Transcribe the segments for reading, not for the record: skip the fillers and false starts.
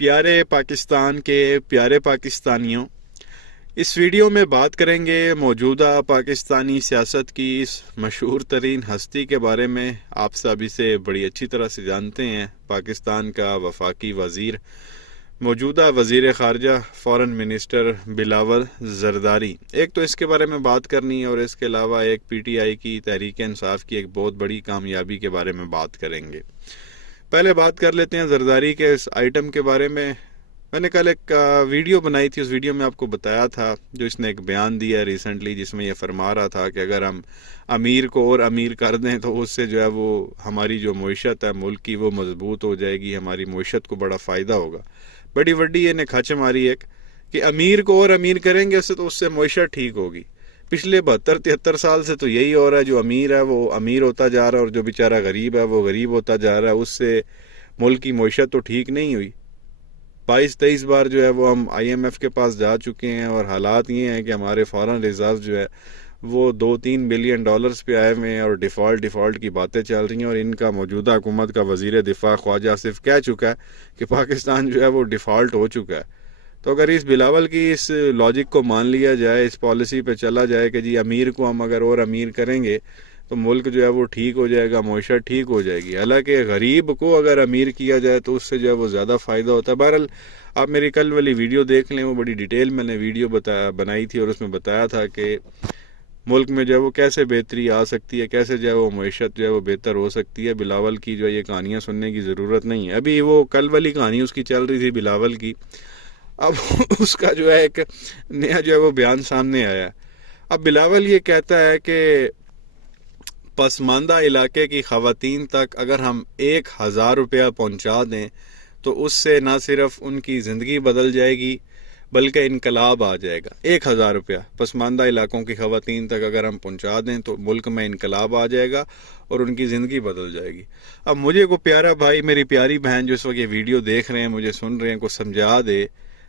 پیارے پاکستان کے پیارے پاکستانیوں، اس ویڈیو میں بات کریں گے موجودہ پاکستانی سیاست کی اس مشہور ترین ہستی کے بارے میں۔ آپ سب اسے بڑی اچھی طرح سے جانتے ہیں، پاکستان کا وفاقی وزیر، موجودہ وزیر خارجہ، فارن منسٹر بلاول زرداری۔ ایک تو اس کے بارے میں بات کرنی ہے، اور اس کے علاوہ ایک پی ٹی آئی کی تحریک انصاف کی ایک بہت بڑی کامیابی کے بارے میں بات کریں گے۔ پہلے بات کر لیتے ہیں زرداری کے اس آئٹم کے بارے میں۔ میں نے کل ایک ویڈیو بنائی تھی، اس ویڈیو میں آپ کو بتایا تھا، جو اس نے ایک بیان دیا ریسنٹلی، جس میں یہ فرما رہا تھا کہ اگر ہم امیر کو اور امیر کر دیں تو اس سے جو ہے وہ ہماری جو معیشت ہے ملک کی وہ مضبوط ہو جائے گی، ہماری معیشت کو بڑا فائدہ ہوگا۔ بڑی وڈی یہ نے کھچ ماری ایک کہ امیر کو اور امیر کریں گے تو اس سے معیشت ٹھیک ہوگی۔ پچھلے 72-73 سال سے تو یہی ہو رہا ہے، جو امیر ہے وہ امیر ہوتا جا رہا ہے اور جو بیچارہ غریب ہے وہ غریب ہوتا جا رہا ہے۔ اس سے ملک کی معیشت تو ٹھیک نہیں ہوئی۔ 22-23 بار جو ہے وہ ہم آئی ایم ایف کے پاس جا چکے ہیں، اور حالات یہ ہیں کہ ہمارے فارن ریزرو جو ہے وہ 2-3 بلین ڈالرز پہ آئے ہوئے ہیں، اور ڈیفالٹ کی باتیں چل رہی ہیں، اور ان کا موجودہ حکومت کا وزیر دفاع خواجہ آصف کہہ چکا ہے کہ پاکستان جو ہے وہ ڈیفالٹ ہو چکا ہے۔ تو اگر اس بلاول کی اس لاجک کو مان لیا جائے، اس پالیسی پہ چلا جائے کہ جی امیر کو ہم اگر اور امیر کریں گے تو ملک جو ہے وہ ٹھیک ہو جائے گا، معیشت ٹھیک ہو جائے گی، حالانکہ غریب کو اگر امیر کیا جائے تو اس سے جو ہے وہ زیادہ فائدہ ہوتا ہے۔ بہرحال آپ میری کل والی ویڈیو دیکھ لیں، وہ بڑی ڈیٹیل میں نے ویڈیو بنائی تھی، اور اس میں بتایا تھا کہ ملک میں جو ہے وہ کیسے بہتری آ سکتی ہے، کیسے جو ہے وہ معیشت جو ہے وہ بہتر ہو سکتی ہے۔ بلاول کی جو ہے یہ کہانیاں سننے کی ضرورت نہیں ہے۔ ابھی وہ کل والی کہانی اس کی چل رہی تھی بلاول کی، اب اس کا جو ہے ایک نیا جو ہے وہ بیان سامنے آیا ہے۔ اب بلاول یہ کہتا ہے کہ پسماندہ علاقے کی خواتین تک اگر ہم 1000 روپیہ پہنچا دیں تو اس سے نہ صرف ان کی زندگی بدل جائے گی بلکہ انقلاب آ جائے گا۔ 1000 روپیہ پسماندہ علاقوں کی خواتین تک اگر ہم پہنچا دیں تو ملک میں انقلاب آ جائے گا اور ان کی زندگی بدل جائے گی۔ اب مجھے کوئی پیارا بھائی، میری پیاری بہن جو اس وقت یہ ویڈیو دیکھ رہے ہیں، مجھے سن رہے ہیں، کو سمجھا دے،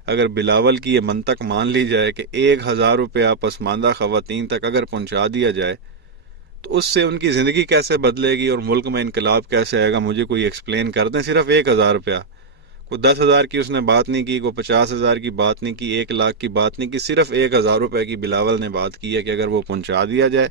اگر بلاول کی یہ منطق مان لی جائے کہ 1000 روپیہ پسماندہ خواتین تک اگر پہنچا دیا جائے تو اس سے ان کی زندگی کیسے بدلے گی اور ملک میں انقلاب کیسے آئے گا، مجھے کوئی ایکسپلین کر دیں۔ صرف 1000 روپیہ، کوئی 10,000 کی اس نے بات نہیں کی، کوئی 50,000 کی بات نہیں کی، 1,00,000 کی بات نہیں کی، صرف 1000 روپے کی بلاول نے بات کی ہے کہ اگر وہ پہنچا دیا جائے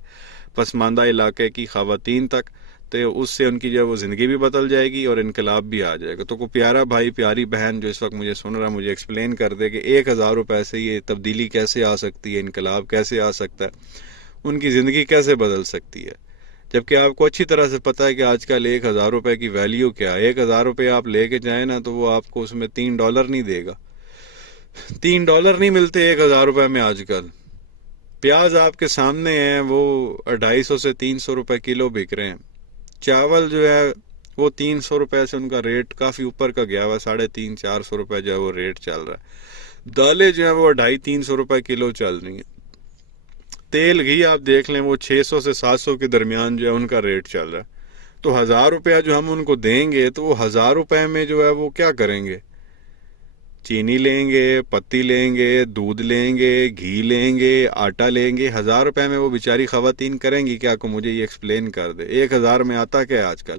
پسماندہ علاقے کی خواتین تک تو اس سے ان کی جو ہے وہ زندگی بھی بدل جائے گی اور انقلاب بھی آ جائے گا۔ تو کوئی پیارا بھائی، پیاری بہن جو اس وقت مجھے سن رہا ہے، مجھے ایکسپلین کر دے کہ 1000 روپے سے یہ تبدیلی کیسے آ سکتی ہے، انقلاب کیسے آ سکتا ہے، ان کی زندگی کیسے بدل سکتی ہے، جبکہ آپ کو اچھی طرح سے پتہ ہے کہ آج کل 1000 روپے کی ویلیو کیا ہے۔ 1000 روپے آپ لے کے جائیں نا تو وہ آپ کو اس میں $3 نہیں دے گا۔ $3 نہیں ملتے 1000 روپے میں آج کل۔ پیاز آپ کے سامنے ہیں، وہ 250 سے 300 روپے کلو بک رہے ہیں۔ چاول جو ہے وہ 300 روپے سے ان کا ریٹ کافی اوپر کا گیا ہوا، 350-400 روپے جو ہے وہ ریٹ چل رہا ہے۔ دالیں جو ہے وہ 250-300 روپے کلو چل رہی ہیں۔ تیل گھی آپ دیکھ لیں، وہ 600 سے 700 کے درمیان جو ہے ان کا ریٹ چل رہا ہے۔ تو 1000 روپیہ جو ہم ان کو دیں گے تو وہ 1000 روپے میں جو ہے وہ کیا کریں گے؟ چینی لیں گے، پتی لیں گے، دودھ لیں گے، گھی لیں گے، آٹا لیں گے۔ 1000 روپے میں وہ بیچاری خواتین کریں گی کیا؟ کو مجھے یہ ایکسپلین کر دے۔ 1000 میں آتا کیا ہے آج کل؟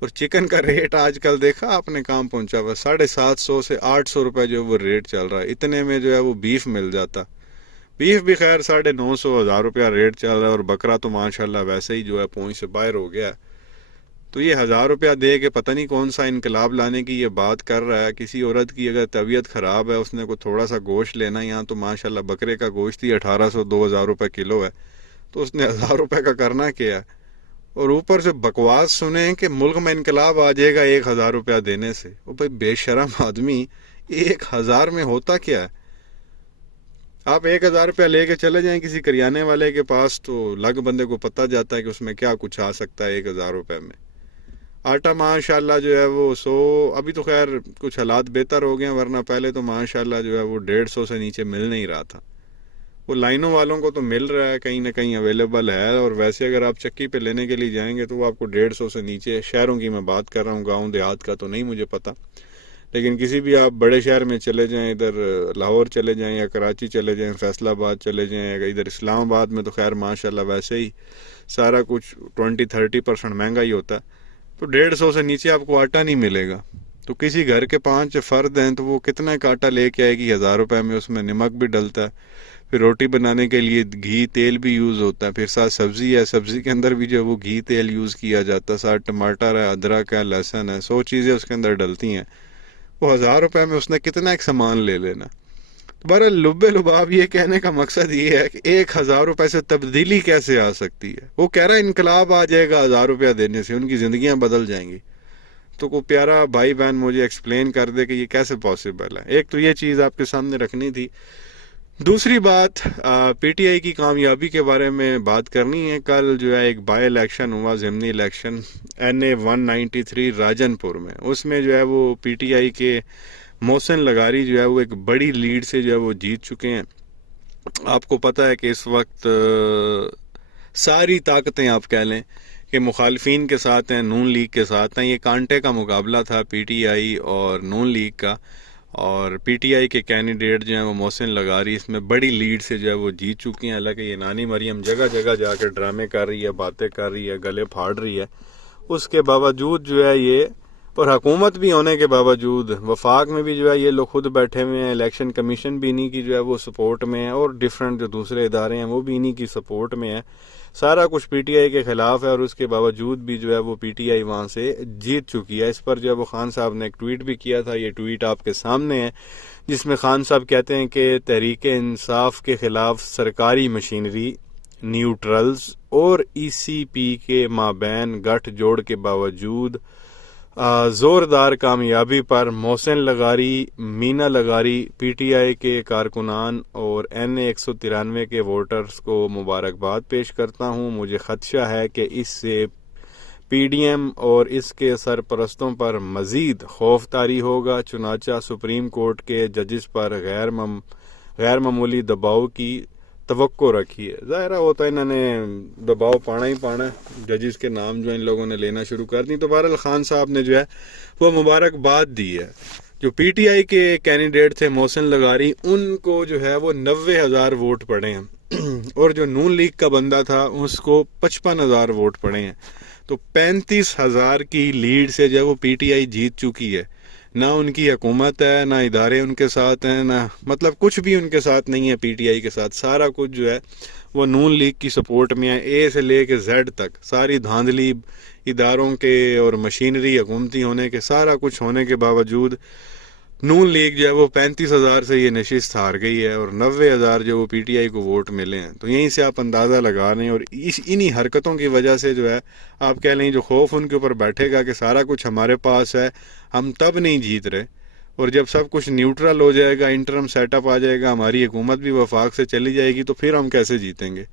اور چکن کا ریٹ آج کل دیکھا آپ نے کام پہنچا ہوا، 750 سے 800 روپے جو وہ ریٹ چل رہا ہے۔ اتنے میں جو ہے وہ بیف مل جاتا، بیف بھی خیر 950-1000 روپیہ ریٹ چل رہا ہے، اور بکرا تو ماشاءاللہ ویسے ہی جو ہے پوائنٹ سے باہر ہو گیا۔ تو یہ 1000 روپیہ دے کے پتہ نہیں کون سا انقلاب لانے کی یہ بات کر رہا ہے۔ کسی عورت کی اگر طبیعت خراب ہے، اس نے کوئی تھوڑا سا گوشت لینا، یہاں تو ماشاءاللہ بکرے کا گوشت ہی 1800-2000 روپے کلو ہے، تو اس نے 1000 روپے کا کرنا کیا ہے؟ اور اوپر سے بکواس سنیں کہ ملک میں انقلاب آ جائے گا 1000 روپیہ دینے سے۔ وہ بھائی بے شرم آدمی، 1000 میں ہوتا کیا ہے؟ آپ 1000 روپیہ لے کے چلے جائیں کسی کریانے والے کے پاس تو لگ بندے کو پتہ جاتا ہے کہ اس میں کیا کچھ آ سکتا ہے 1000 روپے میں۔ آٹا ماشاءاللہ جو ہے وہ ابھی تو خیر کچھ حالات بہتر ہو گئے ہیں، ورنہ پہلے تو ماشاءاللہ جو ہے وہ 150 سے نیچے مل نہیں رہا تھا۔ وہ لائنوں والوں کو تو مل رہا ہے، کہیں نہ کہیں اویلیبل ہے، اور ویسے اگر آپ چکی پہ لینے کے لیے جائیں گے تو وہ آپ کو 150 سے نیچے، شہروں کی میں بات کر رہا ہوں، گاؤں دیہات کا تو نہیں مجھے پتہ، لیکن کسی بھی آپ بڑے شہر میں چلے جائیں، ادھر لاہور چلے جائیں یا کراچی چلے جائیں، فیصل آباد چلے جائیں، یا ادھر اسلام آباد میں تو خیر ماشاءاللہ ویسے ہی سارا کچھ 20-30% مہنگا ہی ہوتا ہے، تو 150 سے نیچے آپ کو آٹا نہیں ملے گا۔ تو کسی گھر کے 5 فرد ہیں تو وہ کتنا کاٹا لے کے آئے گی؟ 1000 روپے میں، اس میں نمک بھی ڈلتا ہے، پھر روٹی بنانے کے لیے گھی تیل بھی یوز ہوتا ہے، پھر ساتھ سبزی ہے، سبزی کے اندر بھی جو وہ گھی تیل یوز کیا جاتا ہے، ساتھ ٹماٹر ہے، ادرک ہے، لہسن ہے، 100 چیزیں اس کے اندر ڈلتی ہیں. وہ 1000 روپے میں اس نے کتنا ایک سامان لے لینا. بہرحال لب لباب یہ کہنے کا مقصد یہ ہے کہ 1000 روپے سے تبدیلی کیسے آ سکتی ہے. وہ کہہ رہا ہے انقلاب آ جائے گا 1000 روپیہ دینے سے، ان کی زندگیاں بدل جائیں گی. تو کوئی پیارا بھائی بہن مجھے ایکسپلین کر دے کہ یہ کیسے پاسبل ہے. ایک تو یہ چیز آپ کے سامنے رکھنی تھی. دوسری بات، پی ٹی آئی کی کامیابی کے بارے میں بات کرنی ہے. کل جو ہے ایک بائی الیکشن ہوا، ضمنی الیکشن NA 193 راجن پور میں. اس میں جو ہے وہ پی ٹی آئی کے محسن لغاری جو ہے وہ ایک بڑی لیڈ سے جو ہے وہ جیت چکے ہیں. آپ کو پتہ ہے کہ اس وقت ساری طاقتیں آپ کہہ لیں کہ مخالفین کے ساتھ ہیں، نون لیگ کے ساتھ ہیں. یہ کانٹے کا مقابلہ تھا پی ٹی آئی اور نون لیگ کا، اور پی ٹی آئی کے کینڈیڈیٹ جو ہیں وہ محسن لغاری اس میں بڑی لیڈ سے جو ہے وہ جیت چکی ہیں. حالانکہ یہ نانی مریم جگہ جگہ جا کے ڈرامے کر رہی ہے، باتیں کر رہی ہے، گلے پھاڑ رہی ہے، اس کے باوجود جو ہے یہ، اور حکومت بھی ہونے کے باوجود وفاق میں بھی جو ہے یہ لوگ خود بیٹھے ہوئے ہیں. الیکشن کمیشن بھی انہی کی جو ہے وہ سپورٹ میں ہے، اور ڈیفرنٹ جو دوسرے ادارے ہیں وہ بھی انہی کی سپورٹ میں ہے. سارا کچھ پی ٹی آئی کے خلاف ہے، اور اس کے باوجود بھی جو ہے وہ پی ٹی آئی وہاں سے جیت چکی ہے. اس پر جو ہے وہ خان صاحب نے ایک ٹویٹ بھی کیا تھا. یہ ٹویٹ آپ کے سامنے ہے، جس میں خان صاحب کہتے ہیں کہ تحریک انصاف کے خلاف سرکاری مشینری، نیوٹرلز اور ای سی پی کے مابین گٹھ جوڑ کے باوجود زوردار کامیابی پر محسن لغاری، مینا لغاری، پی ٹی آئی کے کارکنان اور NA 193 کے ووٹرز کو مبارکباد پیش کرتا ہوں. مجھے خدشہ ہے کہ اس سے پی ڈی ایم اور اس کے سرپرستوں پر مزید خوف طاری ہوگا. چنانچہ سپریم کورٹ کے ججز پر غیر معمولی دباؤ کی توقع رکھی ہے. ظاہر ہوتا ہے انہوں نے دباؤ پانا ہی پانا ہے، ججز کے نام جو ان لوگوں نے لینا شروع کر دی. تو بہرحال خان صاحب نے جو ہے وہ مبارکباد دی ہے. جو پی ٹی آئی کے کینڈیڈیٹ تھے محسن لغاری، ان کو جو ہے وہ 90,000 ووٹ پڑے ہیں، اور جو نون لیگ کا بندہ تھا اس کو 55,000 ووٹ پڑے ہیں. تو 35,000 کی لیڈ سے جو ہے وہ پی ٹی آئی جیت چکی ہے. نہ ان کی حکومت ہے، نہ ادارے ان کے ساتھ ہیں، نہ مطلب کچھ بھی ان کے ساتھ نہیں ہے. پی ٹی آئی کے ساتھ سارا کچھ جو ہے وہ نون لیگ کی سپورٹ میں ہے. اے سے لے کے زیڈ تک ساری دھاندلی اداروں کے اور مشینری حکومتی ہونے کے، سارا کچھ ہونے کے باوجود نون لیگ جو ہے وہ 35,000 سے یہ نشست ہار گئی ہے، اور 90,000 جو وہ پی ٹی آئی کو ووٹ ملے ہیں. تو یہیں سے آپ اندازہ لگا رہے ہیں. اور انہی حرکتوں کی وجہ سے جو ہے آپ کہہ لیں جو خوف ان کے اوپر بیٹھے گا کہ سارا کچھ ہمارے پاس ہے، ہم تب نہیں جیت رہے، اور جب سب کچھ نیوٹرل ہو جائے گا، انٹرم سیٹ اپ آ جائے گا، ہماری حکومت بھی وفاق سے چلی جائے گی، تو پھر ہم کیسے جیتیں گے؟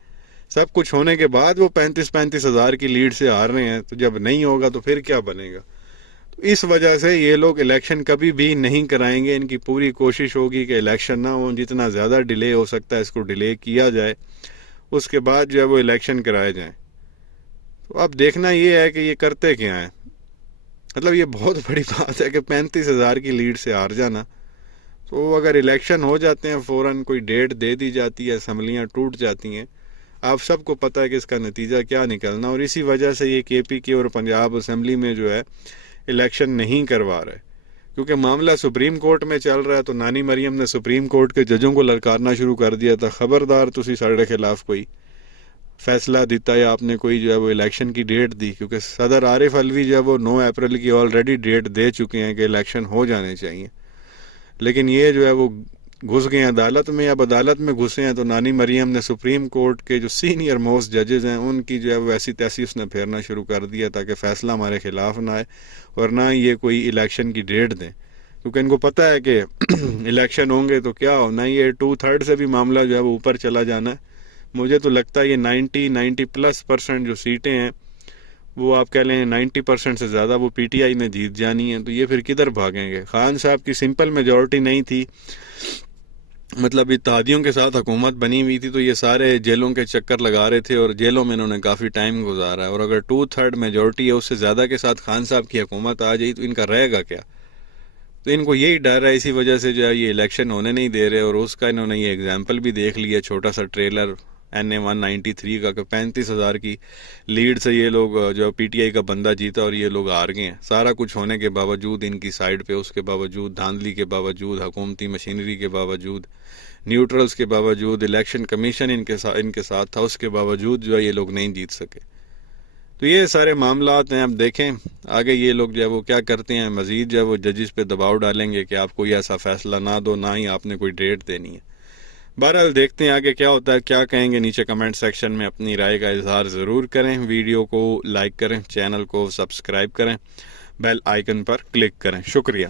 سب کچھ ہونے کے بعد وہ 35,000 کی لیڈ سے ہار رہے ہیں. تو جب نہیں ہوگا تو پھر کیا بنے گا؟ اس وجہ سے یہ لوگ الیکشن کبھی بھی نہیں کرائیں گے. ان کی پوری کوشش ہوگی کہ الیکشن نہ ہو، جتنا زیادہ ڈیلے ہو سکتا ہے اس کو ڈیلے کیا جائے، اس کے بعد جو ہے وہ الیکشن کرائے جائیں. تو اب دیکھنا یہ ہے کہ یہ کرتے کیا ہیں. مطلب یہ بہت بڑی بات ہے کہ 35,000 کی لیڈ سے ہار جانا. تو اگر الیکشن ہو جاتے ہیں، فوراً کوئی ڈیٹ دے دی جاتی ہے، اسمبلیاں ٹوٹ جاتی ہیں، آپ سب کو پتہ ہے کہ اس کا نتیجہ کیا نکلنا. اور اسی وجہ سے یہ کے پی کے اور پنجاب اسمبلی میں جو ہے الیکشن نہیں کروا رہے، کیونکہ معاملہ سپریم کورٹ میں چل رہا ہے. تو نانی مریم نے سپریم کورٹ کے ججوں کو للکارنا شروع کر دیا تھا، خبردار تسی ساڑے خلاف کوئی فیصلہ دیتا یا آپ نے کوئی جو ہے وہ الیکشن کی ڈیٹ دی. کیونکہ صدر عارف علوی جو ہے وہ 9 اپریل کی آلریڈی ڈیٹ دے چکے ہیں کہ الیکشن ہو جانے چاہیے. لیکن یہ جو ہے وہ گھس گئے ہیں عدالت میں. اب عدالت میں گھسے ہیں تو نانی مریم نے سپریم کورٹ کے جو سینئر موسٹ ججز ہیں ان کی جو ہے وہ ایسی تیسی اس نے پھیرنا شروع کر دیا تاکہ فیصلہ ہمارے خلاف نہ آئے، اور نہ یہ کوئی الیکشن کی ڈیٹ دیں. کیونکہ ان کو پتہ ہے کہ الیکشن ہوں گے تو کیا ہو، نہ یہ 2/3 سے بھی معاملہ جو ہے وہ اوپر چلا جانا ہے. مجھے تو لگتا ہے یہ 90+ جو سیٹیں ہیں وہ آپ کہہ لیں 90% سے زیادہ وہ پی ٹی آئی نے جیت جانی ہیں. تو یہ پھر کدھر بھاگیں گے؟ خان صاحب کی سمپل میجورٹی نہیں تھی، مطلب اتحادیوں کے ساتھ حکومت بنی ہوئی تھی، تو یہ سارے جیلوں کے چکر لگا رہے تھے اور جیلوں میں انہوں نے کافی ٹائم گزارا ہے. اور اگر 2/3 میجورٹی ہے اس سے زیادہ کے ساتھ خان صاحب کی حکومت آ جائے تو ان کا رہے گا کیا؟ تو ان کو یہی ڈر ہے، اسی وجہ سے جو ہے یہ الیکشن ہونے نہیں دے رہے. اور اس کا انہوں نے یہ ایگزامپل بھی دیکھ لیا، چھوٹا سا ٹریلر NA-193 کا کہ 35,000 کی لیڈ سے یہ لوگ جو PTI کا بندہ جیتا اور یہ لوگ ہار گئے ہیں. سارا کچھ ہونے کے باوجود ان کی سائڈ پہ، اس کے باوجود دھاندلی کے باوجود، حکومتی مشینری کے باوجود، نیوٹرلز کے باوجود، الیکشن کمیشن ان کے ساتھ تھا، اس کے باوجود جو ہے یہ لوگ نہیں جیت سکے. تو یہ سارے معاملات ہیں. اب دیکھیں آگے یہ لوگ جو ہے وہ کیا کرتے ہیں. مزید جو ہے وہ ججز پہ دباؤ ڈالیں گے کہ آپ کوئی ایسا فیصلہ نہ دو، نہ ہی آپ نے کوئی ڈیٹ دینی ہے. بہرحال دیکھتے ہیں آگے کیا ہوتا ہے، کیا کہیں گے. نیچے کمنٹ سیکشن میں اپنی رائے کا اظہار ضرور کریں. ویڈیو کو لائک کریں، چینل کو سبسکرائب کریں، بیل آئیکن پر کلک کریں. شکریہ.